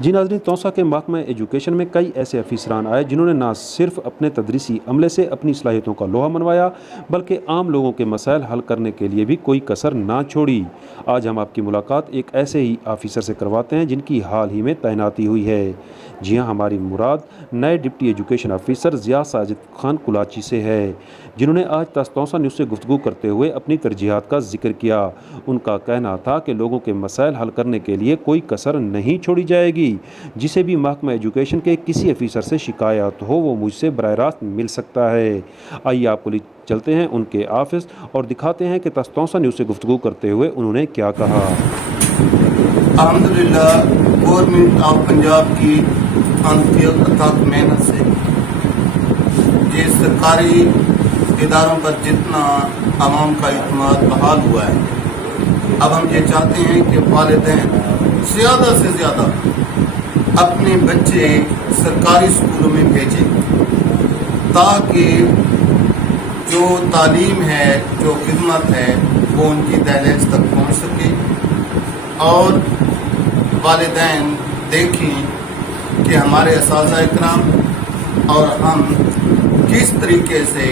جی ناظرین، توسا کے محکمہ ایجوکیشن میں کئی ایسے افسران آئے جنہوں نے نہ صرف اپنے تدریسی عملے سے اپنی صلاحیتوں کا لوہا منوایا بلکہ عام لوگوں کے مسائل حل کرنے کے لیے بھی کوئی کسر نہ چھوڑی۔ آج ہم آپ کی ملاقات ایک ایسے ہی آفیسر سے کرواتے ہیں جن کی حال ہی میں تعیناتی ہوئی ہے۔ جی ہاں، ہماری مراد نئے deputy education officer Zia Sajid Khan Kalachi سے ہے، جنہوں نے آج توسا نیوز سے گفتگو کرتے ہوئے اپنی ترجیحات کا ذکر کیا۔ ان کا کہنا تھا کہ لوگوں کے مسائل حل کرنے کے لیے کوئی کسر نہیں چھوڑی جائے گی۔ جسے بھی محکمہ ایجوکیشن کے کسی افیسر سے شکایت ہو وہ مجھ سے براہ راست مل سکتا ہے۔ آئیے آپ کو چلتے ہیں ان کے آفس اور دکھاتے ہیں کہ توسا نیوز سے گفتگو کرتے ہوئے انہوں نے کیا کہا۔ الحمدللہ گورنمنٹ آف پنجاب کی انتھک محنت سے یہ سرکاری اداروں پر جتنا عوام کا اعتماد بحال ہوا ہے، اب ہم یہ چاہتے ہیں کہ والدین زیادہ سے زیادہ اپنے بچے سرکاری اسکولوں میں بھیجیں تاکہ جو تعلیم ہے، جو خدمت ہے، وہ ان کی دہلیز تک پہنچ سکے اور والدین دیکھیں کہ ہمارے اساتذہ اکرام اور ہم کس طریقے سے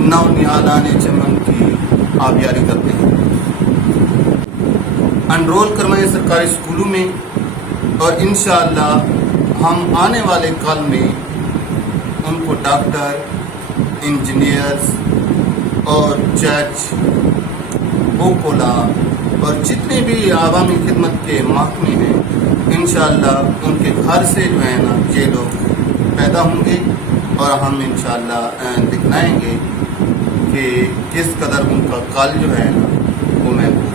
نو نہالان چمن کی آبیاری کرتے ہیں۔ انرول کروائیں سرکاری اسکولوں میں اور انشاءاللہ ہم آنے والے کال میں ان کو ڈاکٹر، انجینئرز اور جج، وکلا اور جتنے بھی عوامی خدمت کے محکمے ہیں، انشاءاللہ ان کے گھر سے جو ہے نا یہ لوگ پیدا ہوں گے اور ہم انشاءاللہ دکھلائیں گے کہ کس قدر ان کا کال جو ہے نا وہ محفوظ